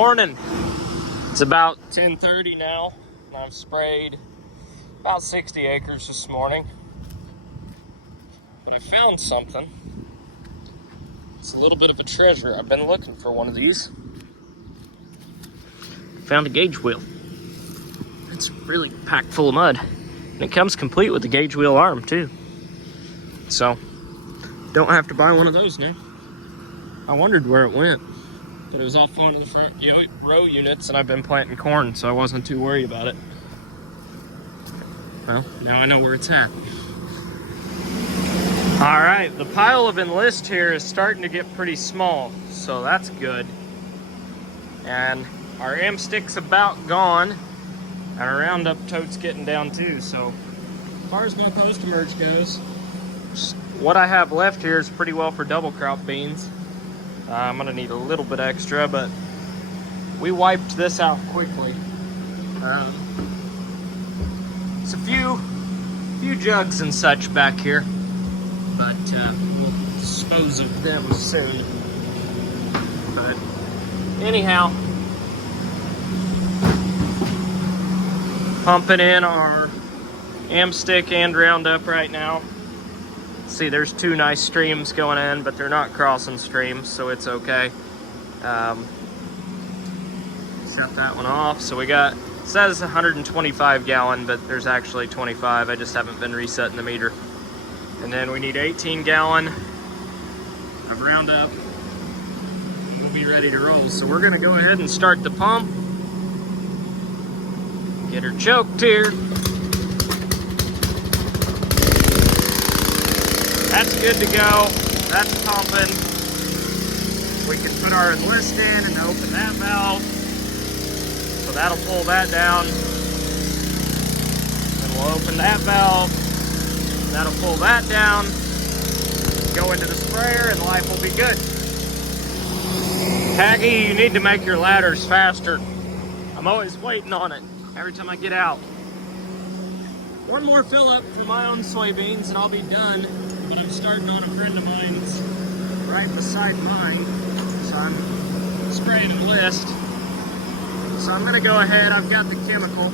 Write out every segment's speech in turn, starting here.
Morning. It's about 10:30 now, and I've sprayed about 60 acres this morning. But I found something. It's a little bit of a treasure. I've been looking for one of these. Found a gauge wheel. It's really packed full of mud. And it comes complete with the gauge wheel arm too. So, don't have to buy one of those now. I wondered where it went. But it was off one of the front row units, and I've been planting corn, so I wasn't too worried about it. Well, now I know where it's at. All right, the pile of Enlist here is starting to get pretty small, so that's good. And our M stick's about gone, and our Roundup tote's getting down too. So as far as my post-emerge goes, what I have left here is pretty well for double crop beans. I'm gonna need a little bit extra, but we wiped this out quickly. It's a few jugs and such back here, but we'll dispose of them soon. But anyhow, pumping in our Amstick and Roundup right now. See, there's two nice streams going in, but they're not crossing streams, so it's okay. Shut that one off. So we got, it says 125 gallon, but there's actually 25. I just haven't been resetting the meter. And then we need 18 gallon of Roundup. We'll be ready to roll. So we're gonna go ahead and start the pump. Get her choked here. That's good to go. That's pumping. We can put our Enlist in and open that valve. So that'll pull that down. Then we'll open that valve. That'll pull that down. Go into the sprayer and life will be good. Taggy, you need to make your ladders faster. I'm always waiting on it every time I get out. One more fill up for my own soybeans and I'll be done. But I'm starting on a friend of mine's right beside mine, so I'm spraying Enlist. So I'm gonna go ahead, I've got the chemical,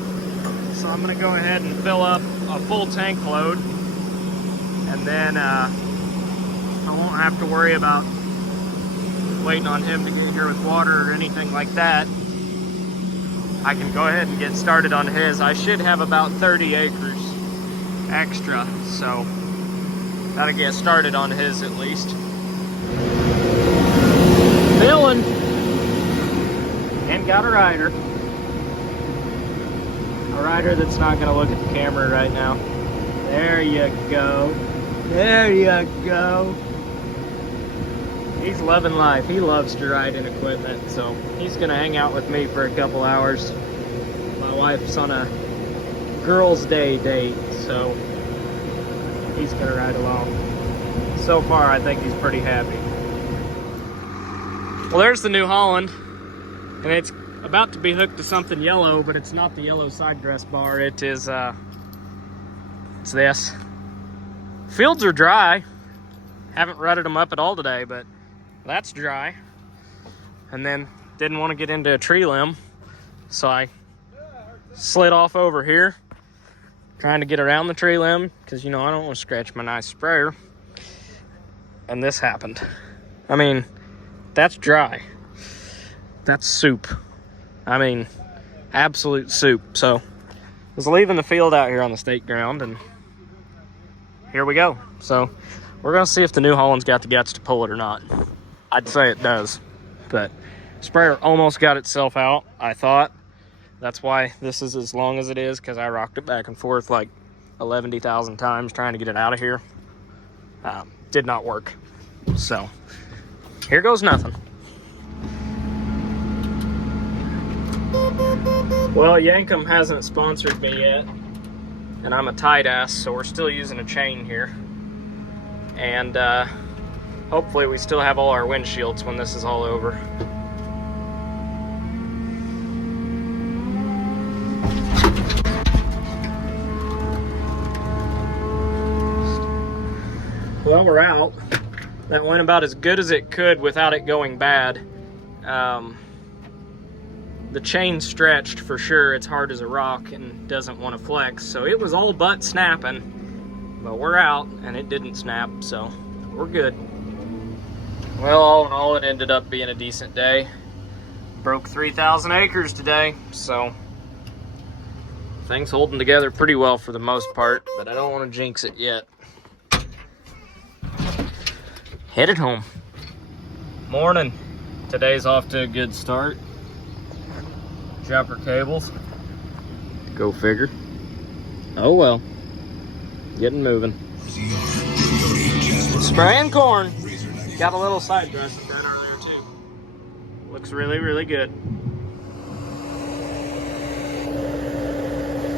so I'm gonna go ahead and fill up a full tank load, and then I won't have to worry about waiting on him to get here with water or anything like that. I can go ahead and get started on his. I should have about 30 acres extra, so gotta get started on his at least. Filling. And got a rider. A rider that's not gonna look at the camera right now. There you go. There you go. He's loving life. He loves to ride in equipment, so he's gonna hang out with me for a couple hours. My wife's on a girls' day date, so he's gonna ride along. So far, I think he's pretty happy. Well, there's the New Holland, and it's about to be hooked to something yellow, but it's not the yellow side dress bar. It is, it's this. Fields are dry. Haven't rutted them up at all today, but that's dry. And then didn't want to get into a tree limb, so I slid off over here, trying to get around the tree limb, because, you know, I don't want to scratch my nice sprayer. And this happened. I mean, that's dry. That's soup. I mean, absolute soup. So, I was leaving the field out here on the state ground, and here we go. So, we're going to see if the New Holland's got the guts to pull it or not. I'd say it does. But, sprayer almost got itself out, I thought. That's why this is as long as it is, because I rocked it back and forth like 11,000 times trying to get it out of here. Did not work. So, here goes nothing. Well, Yankum hasn't sponsored me yet, and I'm a tight ass, so we're still using a chain here. And hopefully we still have all our windshields when this is all over. Well, we're out. That went about as good as it could without it going bad. the chain stretched for sure. It's hard as a rock and doesn't want to flex. So it was all but snapping, but we're out and it didn't snap, so we're good. Well, all in all, it ended up being a decent day. Broke 3,000 acres today, so things holding together pretty well for the most part, but I don't want to jinx it yet. Headed home. Morning. Today's off to a good start. Jumper cables. Go figure. Oh well. Getting moving. Spraying corn. Got a little side dressing done earlier too. Looks really, really good.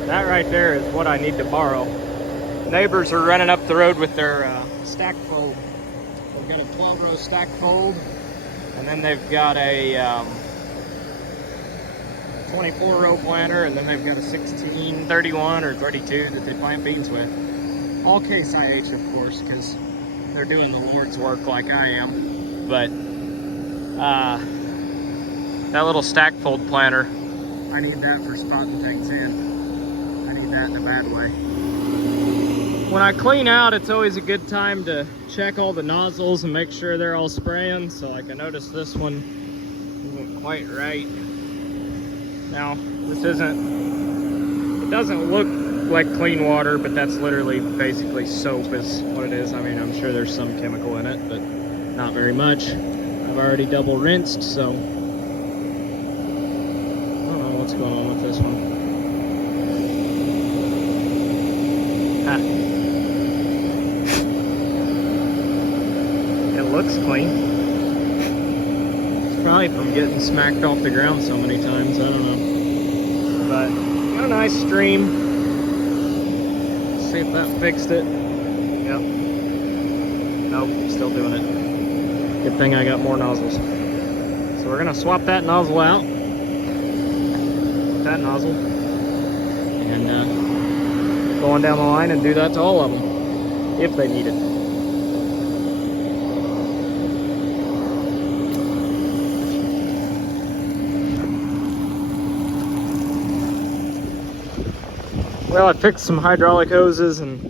That right there is what I need to borrow. Neighbors are running up the road with their stack fold. They've got a 12-row stack fold, and then they've got a 24-row planter, and then they've got a 16, 31, or 32 that they plant beans with. All Case IH, of course, because they're doing the Lord's work like I am. But that little stack fold planter, I need that for spotting things in. I need that in a bad way. When I clean out, it's always a good time to check all the nozzles and make sure they're all spraying. So like I noticed this one isn't quite right. Now, this isn't, it doesn't look like clean water, but that's literally basically soap is what it is. I mean, I'm sure there's some chemical in it, but not very much. I've already double rinsed, so I don't know what's going on with this one. It looks clean. It's probably from getting smacked off the ground so many times, I don't know. But got a nice stream. Let's see if that fixed it. Yep. Nope, still doing it. Good thing I got more nozzles. So we're gonna swap that nozzle out. That nozzle. And go on down the line and do that to all of them, if they need it. Well, I fixed some hydraulic hoses and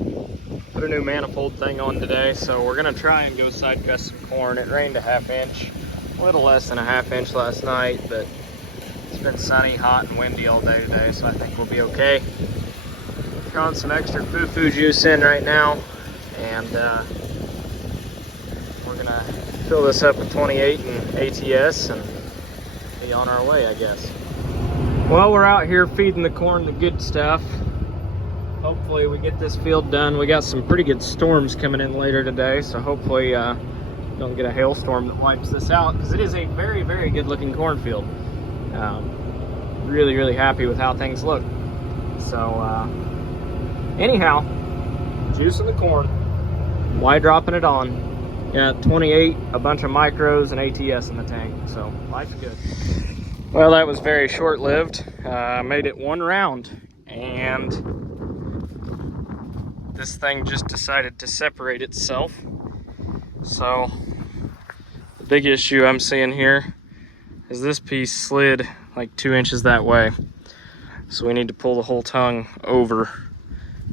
put a new manifold thing on today, so we're gonna try and go side dress some corn. It rained a half inch, a little less than a half inch last night, but it's been sunny, hot, and windy all day today, so I think we'll be okay. Throwing some extra foo-foo juice in right now, and we're gonna fill this up with 28 and ATS and be on our way, I guess. Well, we're out here feeding the corn the good stuff. Hopefully we get this field done. We got some pretty good storms coming in later today, so hopefully don't get a hailstorm that wipes this out, because it is a very, very good looking cornfield. Really, really happy with how things look. So anyhow, juicing the corn, why dropping it on? Yeah, 28, a bunch of micros and ATS in the tank, so life's good. Well, that was very short-lived. I made it one round, and this thing just decided to separate itself. So the big issue I'm seeing here is this piece slid like 2 inches that way. So we need to pull the whole tongue over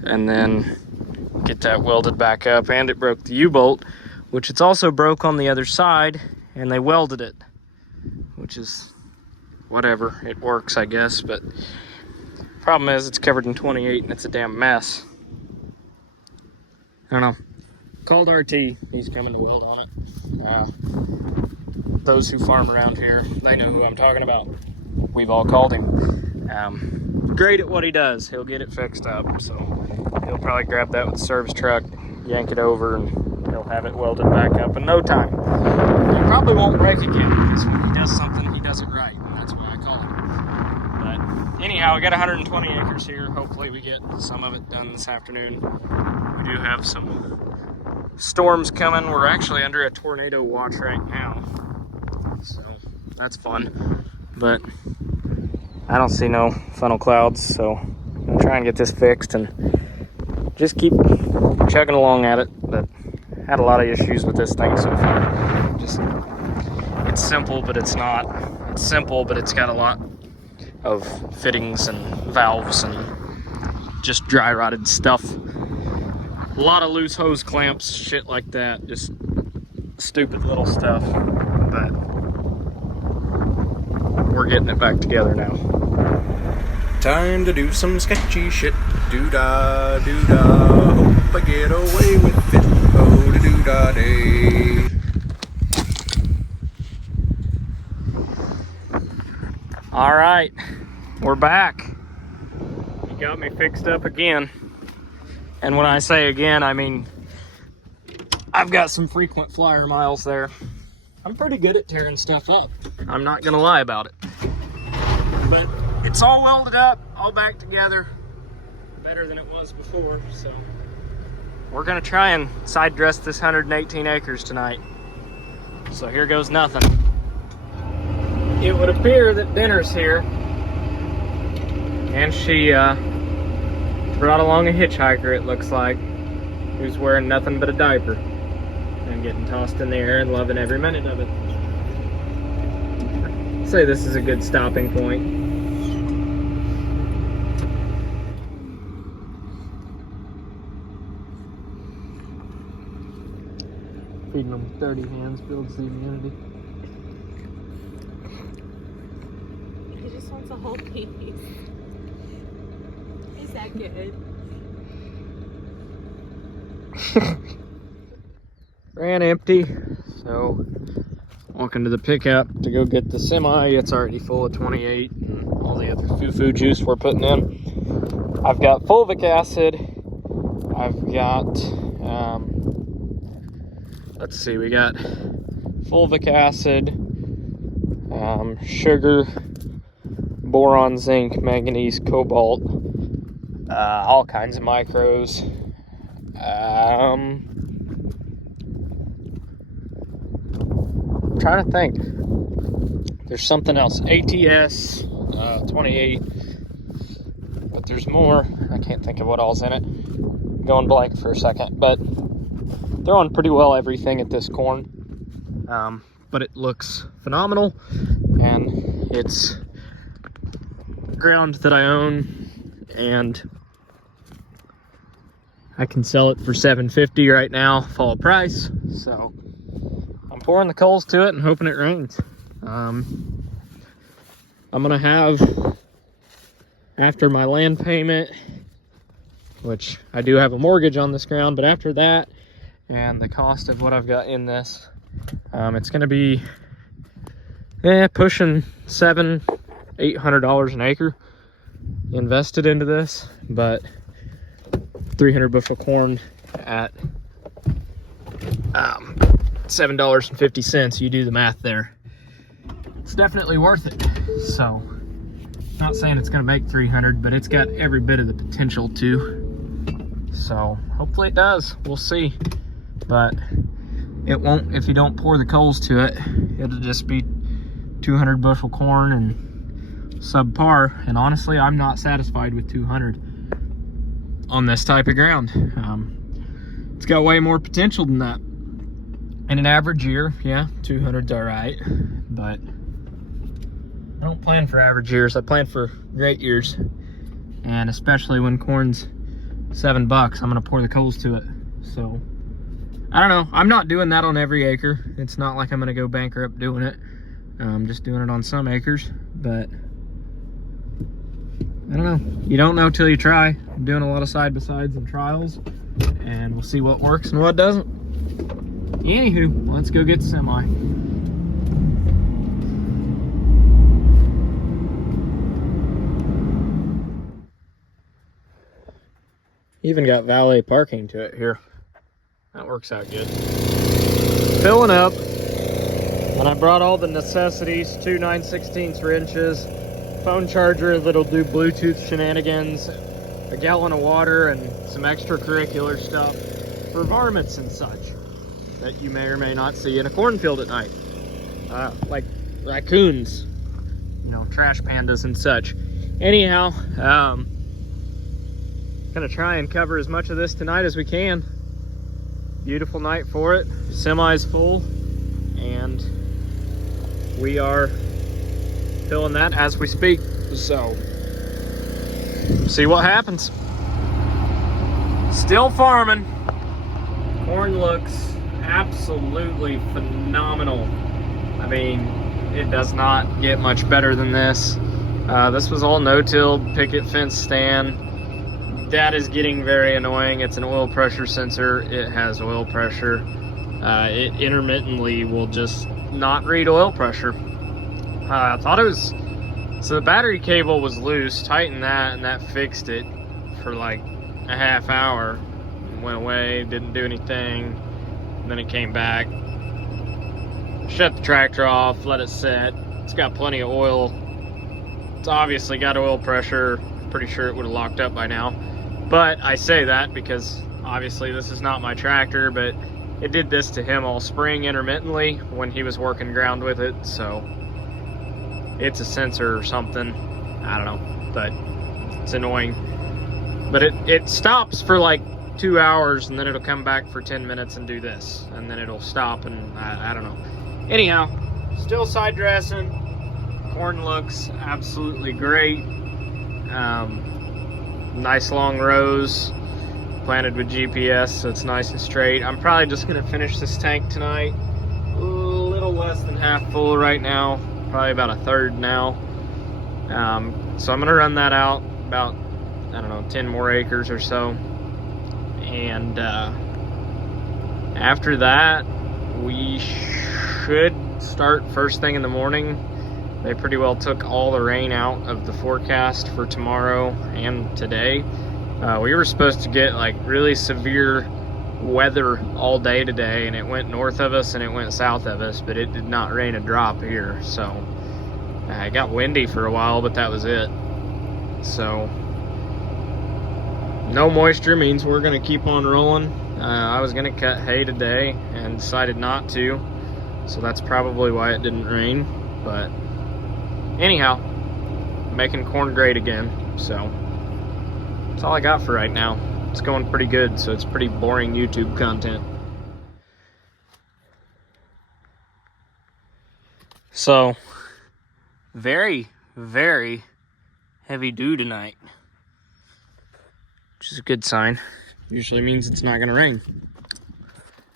and then get that welded back up. And it broke the U-bolt, which it's also broke on the other side, and they welded it, which is whatever. It works, I guess, but problem is it's covered in 28 and it's a damn mess. I don't know. Called RT. He's coming to weld on it. Those who farm around here, they know who I'm talking about. We've all called him. Great at what he does. He'll get it fixed up. So he'll probably grab that with the service truck, yank it over, and he'll have it welded back up in no time. It probably won't break again, because when he does something, he does it right. And that's why I call him. But anyhow, we got 120 acres here. Hopefully we get some of it done this afternoon. We do have some storms coming. We're actually under a tornado watch right now, so that's fun. But I don't see no funnel clouds, so I'm gonna try and get this fixed and just keep chugging along at it. But had a lot of issues with this thing so far. Just, it's simple, but it's not. It's simple, but it's got a lot of fittings and valves and just dry rotted stuff. A lot of loose hose clamps, shit like that. Just stupid little stuff. But we're getting it back together now. Time to do some sketchy shit. Doo-dah, doo-dah. Hope I get away with it. Oh, da doo-dah day. All right, we're back. You got me fixed up again. And when I say again, I mean, I've got some frequent flyer miles there. I'm pretty good at tearing stuff up. I'm not gonna lie about it. But it's all welded up, all back together. Better than it was before, so. We're gonna try and side dress this 118 acres tonight. So here goes nothing. It would appear that dinner's here. And she brought along a hitchhiker, it looks like, who's wearing nothing but a diaper and getting tossed in the air and loving every minute of it. I'd say this is a good stopping point. Feeding them with dirty hands builds the immunity. He just wants a whole piece. Is that good? Ran empty, so walking to the pickup to go get the semi. It's already full of 28 and all the other foo-foo juice we're putting in. I've got fulvic acid. I've got, let's see, we got fulvic acid, sugar, boron, zinc, manganese, cobalt, all kinds of micros. Trying to think. There's something else. ATS 28. But there's more. I can't think of what all's in it. Going blank for a second. But they're on pretty well everything at this corn. But it looks phenomenal. And it's ground that I own. And I can sell it for $750 right now, full price. So I'm pouring the coals to it and hoping it rains. I'm gonna have, after my land payment, which I do have a mortgage on this ground, but after that and the cost of what I've got in this, it's gonna be pushing $700-800 an acre invested into this. But 300 bushel corn at $7.50, you do the math there. It's definitely worth it. So, not saying it's gonna make 300, but it's got every bit of the potential to. So, hopefully it does. We'll see. But it won't if you don't pour the coals to it. It'll just be 200 bushel corn and subpar. And honestly, I'm not satisfied with 200 on this type of ground. It's got way more potential than that. In an average year, yeah, 200's all right, but I don't plan for average years. I plan for great years, and especially when corn's $7, I'm gonna pour the coals to it. So I don't know. I'm not doing that on every acre. It's not like I'm gonna go bankrupt doing it. I'm just doing it on some acres, but I don't know. You don't know till you try. I'm doing a lot of side-by-sides and trials, and we'll see what works and what doesn't. Anywho, let's go get the semi. Even got valet parking to it here. That works out good. Filling up. And I brought all the necessities, 2 9/16 wrenches, phone charger that'll do Bluetooth shenanigans, a gallon of water, and some extracurricular stuff for varmints and such that you may or may not see in a cornfield at night. Like raccoons, you know, trash pandas and such. Anyhow, gonna try and cover as much of this tonight as we can. Beautiful night for it. Semi's full, and we are filling that as we speak. So, see what happens. Still farming. Corn looks absolutely phenomenal. I mean, it does not get much better than this. This was all no-till picket fence stand. That is getting very annoying. It's an oil pressure sensor. It has oil pressure. It intermittently will just not read oil pressure. I thought it was, so the battery cable was loose. Tightened that, and that fixed it for like a half hour. Went away, didn't do anything. And then it came back. Shut the tractor off, let it set. It's got plenty of oil. It's obviously got oil pressure. Pretty sure it would have locked up by now. But I say that because obviously this is not my tractor, but it did this to him all spring intermittently when he was working ground with it. So it's a sensor or something. I don't know, but it's annoying. But it stops for like 2 hours, and then it'll come back for 10 minutes and do this, and then it'll stop, and I don't know. Anyhow, still side dressing. Corn looks absolutely great. Nice long rows, planted with GPS, so it's nice and straight. I'm probably just gonna finish this tank tonight. A little less than half full right now, probably about a third now. So I'm gonna run that out about, I don't know, 10 more acres or so. And after that, we should start first thing in the morning. They pretty well took all the rain out of the forecast for tomorrow and today. We were supposed to get like really severe weather all day today, and it went north of us and it went south of us, but it did not rain a drop here. So it got windy for a while, but that was it. So no moisture means we're gonna keep on rolling. I was gonna cut hay today and decided not to, so that's probably why it didn't rain. But anyhow, making corn great again. So that's all I got for right now. It's going pretty good, so it's pretty boring YouTube content. So very, very heavy dew tonight, which is a good sign. Usually means it's not gonna rain.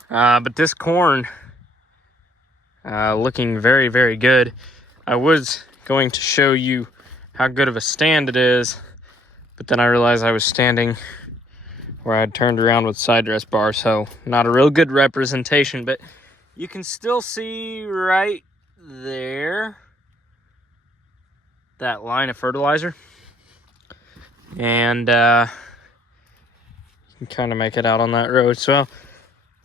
But this corn looking very, very good. I was going to show you how good of a stand it is, but then I realized I was standing where I had turned around with side dress bar, so not a real good representation, but you can still see right there that line of fertilizer. And you can kind of make it out on that road. So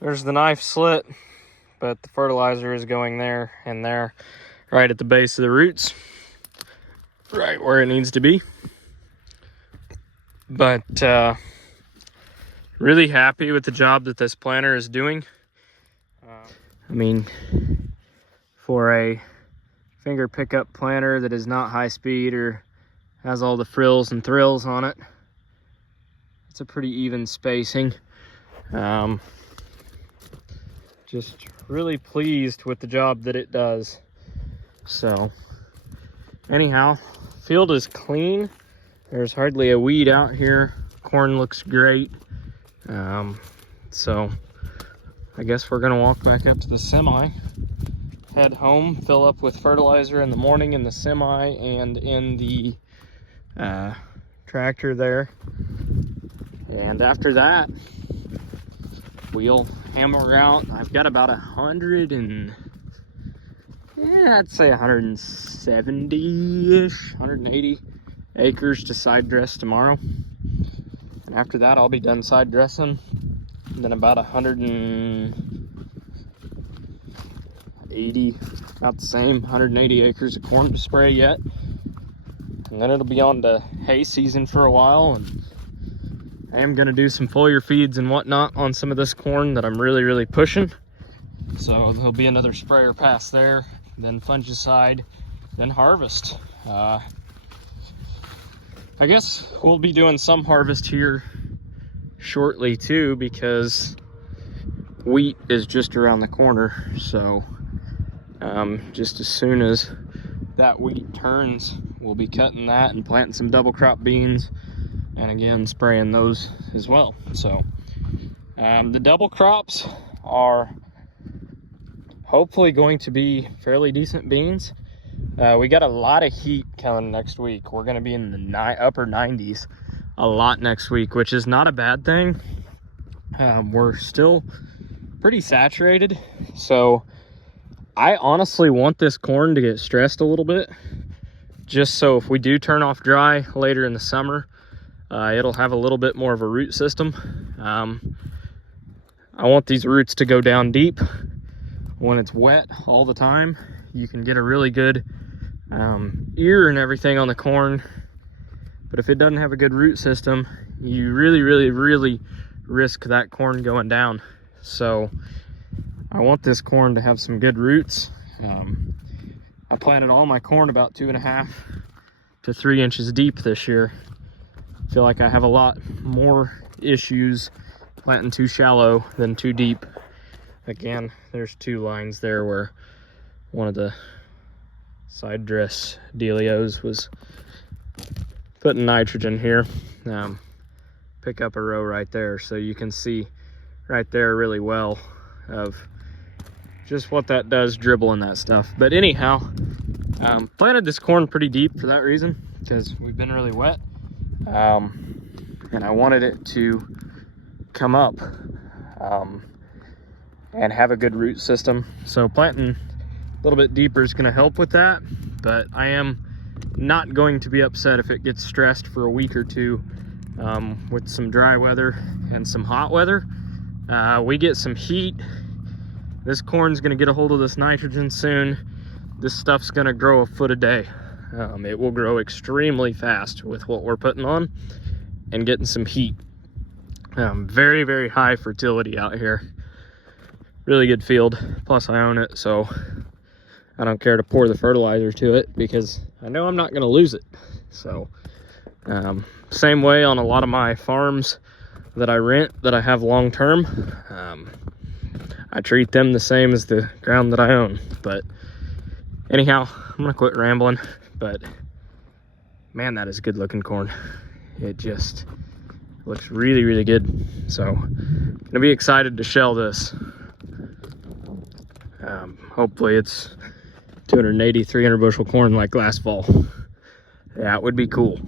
there's the knife slit, but the fertilizer is going there and there, right at the base of the roots, right where it needs to be. But really happy with the job that this planter is doing. I mean, for a finger pickup planter that is not high speed or has all the frills and thrills on it, it's a pretty even spacing. Just really pleased with the job that it does. So anyhow, field is clean. There's hardly a weed out here. Corn looks great. So I guess we're gonna walk back up to the semi, head home, fill up with fertilizer in the morning in the semi and in the tractor there. And after that, we'll hammer out. I've got about 170-ish, 180 acres to side dress tomorrow. And after that, I'll be done side dressing. And then about 180, about the same, 180 acres of corn to spray yet. And then it'll be on to hay season for a while. And I am gonna do some foliar feeds and whatnot on some of this corn that I'm really, really pushing. So there'll be another sprayer pass there, then fungicide, then harvest. I guess we'll be doing some harvest here shortly too, because wheat is just around the corner. So just as soon as that wheat turns, we'll be cutting that and planting some double crop beans, and again spraying those as well. So the double crops are hopefully going to be fairly decent beans. We got a lot of heat coming next week. We're going to be in the upper 90s a lot next week, which is not a bad thing. We're still pretty saturated, so I honestly want this corn to get stressed a little bit, just so if we do turn off dry later in the summer, it'll have a little bit more of a root system. I want these roots to go down deep. When it's wet all the time, you can get a really good ear and everything on the corn, but if it doesn't have a good root system, you really risk that corn going down. So I want this corn to have some good roots. I planted all my corn about 2.5 to 3 inches deep this year. I feel like I have a lot more issues planting too shallow than too deep. Again, there's 2 lines there where one of the side dress dealios was putting nitrogen here. Pick up a row right there so you can see right there really well of just what that does dribbling that stuff. But anyhow, planted this corn pretty deep for that reason, because we've been really wet, and I wanted it to come up and have a good root system. So planting a little bit deeper is going to help with that, but I am not going to be upset if it gets stressed for a week or two with some dry weather and some hot weather. We get some heat, this corn's going to get a hold of this nitrogen soon. This stuff's going to grow a foot a day. It will grow extremely fast with what we're putting on and getting some heat. Very high fertility out here. Really good field, plus I own it, so I don't care to pour the fertilizer to it because I know I'm not going to lose it. So same way on a lot of my farms that I rent, that I have long term. I treat them the same as the ground that I own. But anyhow, I'm gonna quit rambling. But man, that is good looking corn. It just looks really good. So gonna be excited to shell this. Hopefully it's 280, 300 bushel corn like last fall. That would be cool.